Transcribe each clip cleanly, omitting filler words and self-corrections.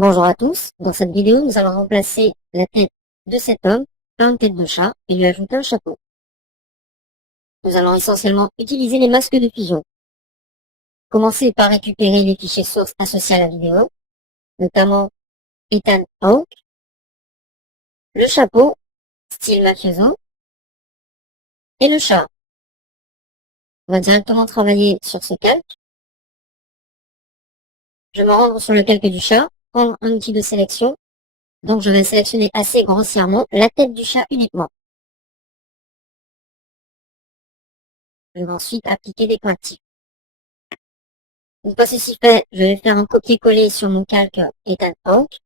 Bonjour à tous, dans cette vidéo nous allons remplacer la tête de cet homme par une tête de chat et lui ajouter un chapeau. Nous allons essentiellement utiliser les masques de fusion. Commencez par récupérer les fichiers sources associés à la vidéo, notamment Ethan Hawke, le chapeau, style mafioso, et le chat. On va directement travailler sur ce calque. Je vais me rendre sur le calque du chat, prendre un outil de sélection, donc je vais sélectionner assez grossièrement la tête du chat uniquement. Je vais ensuite appliquer des correctifs. Une fois ceci fait, je vais faire un copier-coller sur mon calque Ethan Hawke.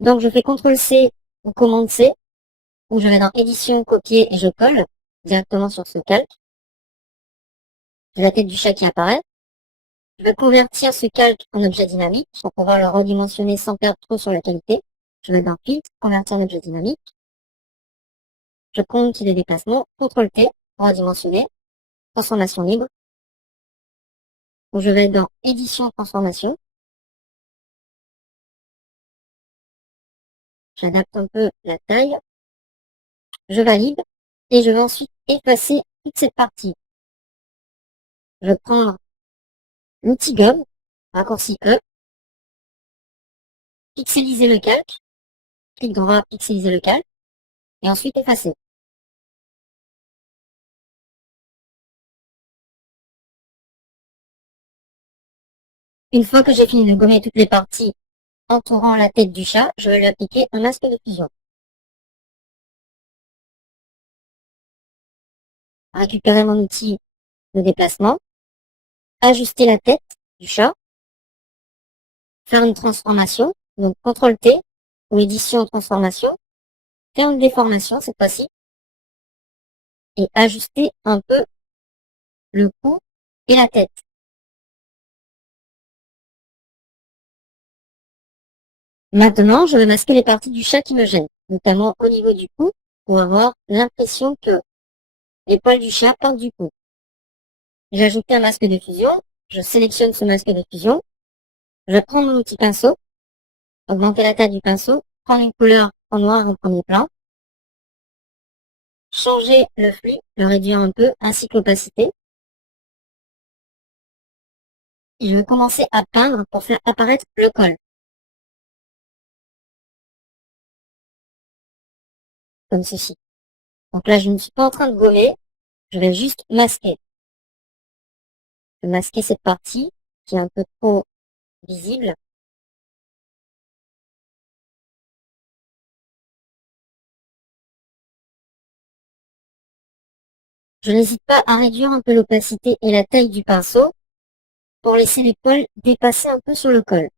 Donc je fais CTRL-C ou Commande-C, ou je vais dans Édition, Copier et je colle directement sur ce calque. J'ai la tête du chat qui apparaît. Je vais convertir ce calque en objet dynamique pour pouvoir le redimensionner sans perdre trop sur la qualité. Je vais dans Filtre, Convertir en objet dynamique. Je prends l'outil de déplacement, CTRL-T pour redimensionner, Transformation libre. Donc je vais dans Édition, Transformation. J'adapte un peu la taille. Je valide et je vais ensuite effacer toute cette partie. Je prends l'outil gomme, raccourci E, pixeliser le calque, clic droit, pixeliser le calque, et ensuite effacer. Une fois que j'ai fini de gommer toutes les parties entourant la tête du chat, je vais lui appliquer un masque de fusion. Récupérer mon outil de déplacement, ajuster la tête du chat, faire une transformation, donc CTRL-T ou édition transformation, faire une déformation cette fois-ci, et ajuster un peu le cou et la tête. Maintenant, je vais masquer les parties du chat qui me gênent, notamment au niveau du cou, pour avoir l'impression que les poils du chat partent du cou. J'ai ajouté un masque de fusion, je sélectionne ce masque de fusion, je prends mon outil pinceau, augmenter la taille du pinceau, prendre une couleur en noir au premier plan, changer le flux, le réduire un peu, ainsi que l'opacité. Et je vais commencer à peindre pour faire apparaître le col, comme ceci. Donc là, je ne suis pas en train de gommer, je vais juste masquer. Je vais masquer cette partie qui est un peu trop visible. Je n'hésite pas à réduire un peu l'opacité et la taille du pinceau pour laisser les poils dépasser un peu sur le col.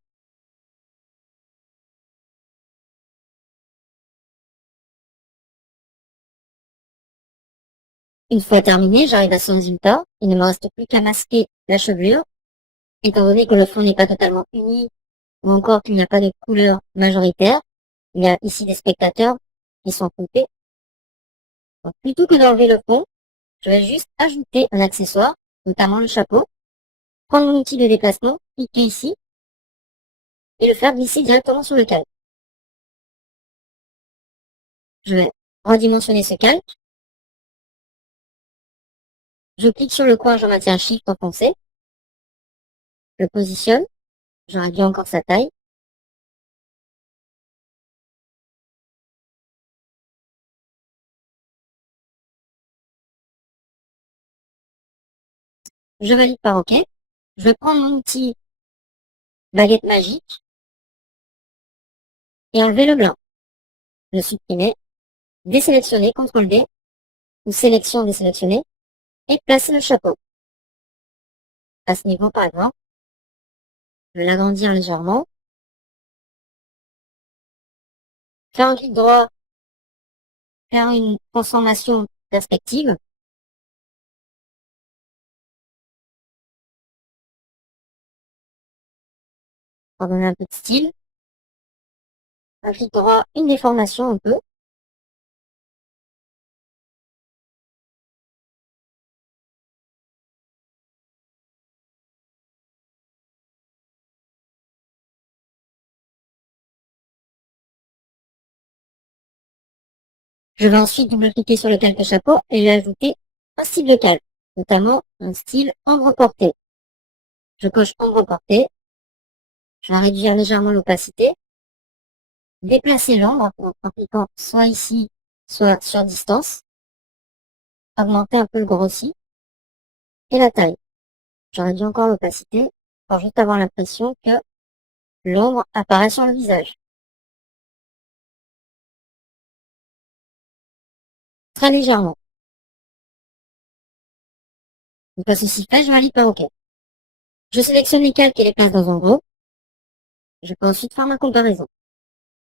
Une fois terminé, j'arrive à ce résultat. Il ne me reste plus qu'à masquer la chevelure. Étant donné que le fond n'est pas totalement uni, ou encore qu'il n'y a pas de couleur majoritaire, il y a ici des spectateurs qui sont coupés. Donc, plutôt que d'enlever le fond, je vais juste ajouter un accessoire, notamment le chapeau, prendre mon outil de déplacement, cliquer ici, et le faire glisser directement sur le calque. Je vais redimensionner ce calque. Je clique sur le coin, je maintiens Shift enfoncé. Je le positionne. Je réduis encore sa taille. Je valide par OK. Je vais prendre mon outil baguette magique et enlever le blanc. Le supprimer, désélectionner, CTRL D, ou sélection désélectionner, et placer le chapeau. À ce niveau, par exemple, je vais l'agrandir légèrement. Faire un clic droit, faire une transformation perspective. Pour donner un peu de style. Un clic droit, une déformation un peu. Je vais ensuite double-cliquer sur le calque chapeau et lui ajouter un style de calque, notamment un style ombre portée. Je coche ombre portée. Je vais réduire légèrement l'opacité. Déplacer l'ombre en cliquant soit ici, soit sur distance. Augmenter un peu le grossi et la taille. Je réduis encore l'opacité pour juste avoir l'impression que l'ombre apparaît sur le visage. Très légèrement. Une fois ceci fait, je valide par OK. Je sélectionne les calques et les place dans un groupe. Je peux ensuite faire ma comparaison.